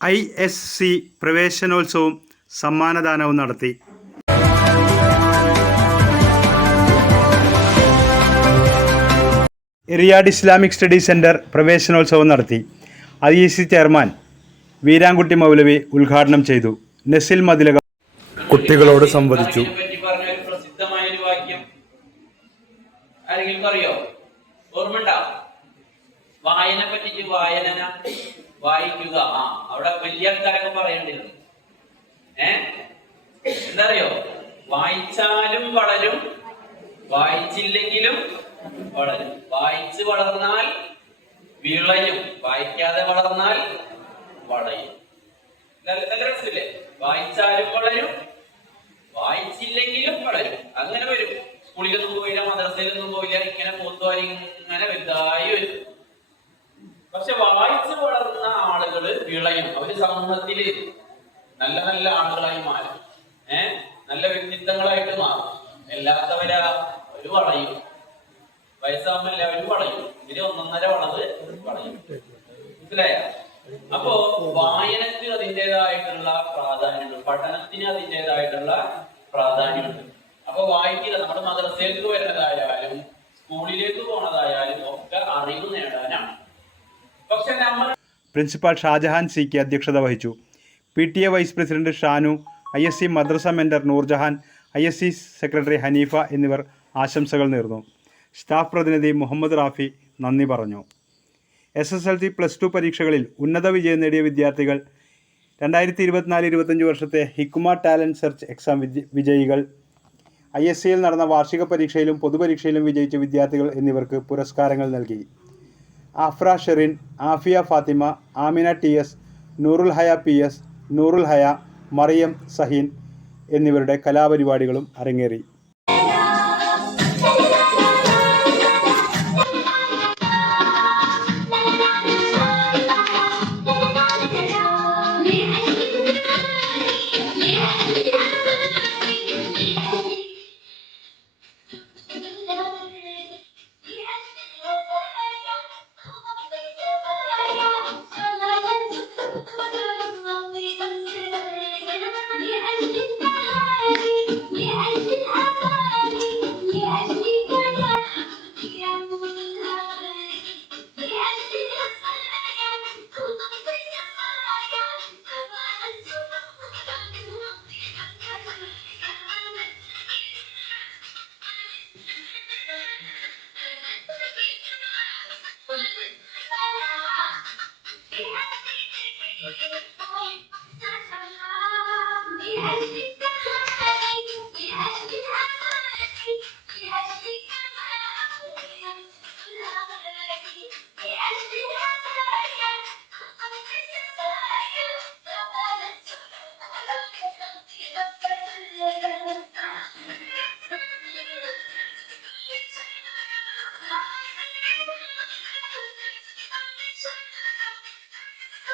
ISC പ്രവേശനോത്സവവും സമ്മാനദാനവും നടത്തി. Eriyad Islamic study centre പ്രവേശനോത്സവം നടത്തി. ISC ചെയർമാൻ വീരാൻകുട്ടി മൗലവി ഉദ്ഘാടനം ചെയ്തു. നസിൽ മദിലക കുട്ടികളോട് സംവദിച്ചു. വായനെ പറ്റിട്ട് വായിക്കുക. അവിടെ വലിയ ആൾക്കാരൊക്കെ പറയേണ്ടിരുന്നു. എന്താ അറിയോ? വായിച്ചാലും വളരും, വായിച്ചില്ലെങ്കിലും വളരും. വായിച്ച് വളർന്നാൽ വിളയും, വായിക്കാതെ വളർന്നാൽ വളയും. നല്ല രസമില്ലേ? വായിച്ചാലും വളരും, വായിച്ചില്ലെങ്കിലും വളരും. അങ്ങനെ വരും. സ്കൂളിലൊന്നും പോയില്ല, മദ്രസയിലൊന്നും പോയില്ല, ഇങ്ങനെ പോത്തുവാരി ഇങ്ങനെ വലുതായി വരും. പക്ഷെ വായിച്ചു വളർന്ന ആളുകള് വിളയും. അവര് സമൂഹത്തില് നല്ല നല്ല ആളുകളായി മാറും. നല്ല വ്യക്തിത്വങ്ങളായിട്ട് മാറും. എല്ലാത്തവരാ ഒരു വളയും. വയസ്സാകുമ്പോൾ എല്ലാവരും വളയും. ഇതിന് 1.5 വളവ് വളയും. മനസ്സിലായ? അപ്പോ വായനക്ക് അതിൻ്റെതായിട്ടുള്ള പ്രാധാന്യമുണ്ട്, പഠനത്തിന് അതിൻ്റെതായിട്ടുള്ള പ്രാധാന്യമുണ്ട്. അപ്പൊ വായിക്കുക. നമ്മുടെ മദ്രസയിലേക്ക് വരുന്നതായാലും സ്കൂളിലേക്ക് പോണതായാലും ഒക്കെ അറിവ് നേടാനാണ്. പക്ഷെ നമ്മൾ പ്രിൻസിപ്പാൾ ഷാജഹാൻ CK അധ്യക്ഷത വഹിച്ചു. PTA vice president Shanu, ISC മദ്രസ mentor Noorjahan, ISC secretary Haneefa എന്നിവർ ആശംസകൾ നേർന്നു. സ്റ്റാഫ് പ്രതിനിധി മുഹമ്മദ് റാഫി നന്ദി പറഞ്ഞു. SSLC +2 പരീക്ഷകളിൽ ഉന്നത വിജയം നേടിയ വിദ്യാർത്ഥികൾ, 2024-25 വർഷത്തെ ഹിക്മ ടാലൻറ്റ് സെർച്ച് എക്സാം വിജയികൾ, ISCയിൽ നടന്ന വാർഷിക പരീക്ഷയിലും പൊതുപരീക്ഷയിലും വിജയിച്ച വിദ്യാർത്ഥികൾ എന്നിവർക്ക് പുരസ്കാരങ്ങൾ നൽകി. അഫ്ര ഷെറിൻ, ആഫിയ ഫാത്തിമ, ആമിന TS, നൂറുൽ ഹയ PS, നൂറുൽ ഹയ, മറിയം സഹീൻ എന്നിവരുടെ കലാപരിപാടികളും അരങ്ങേറി.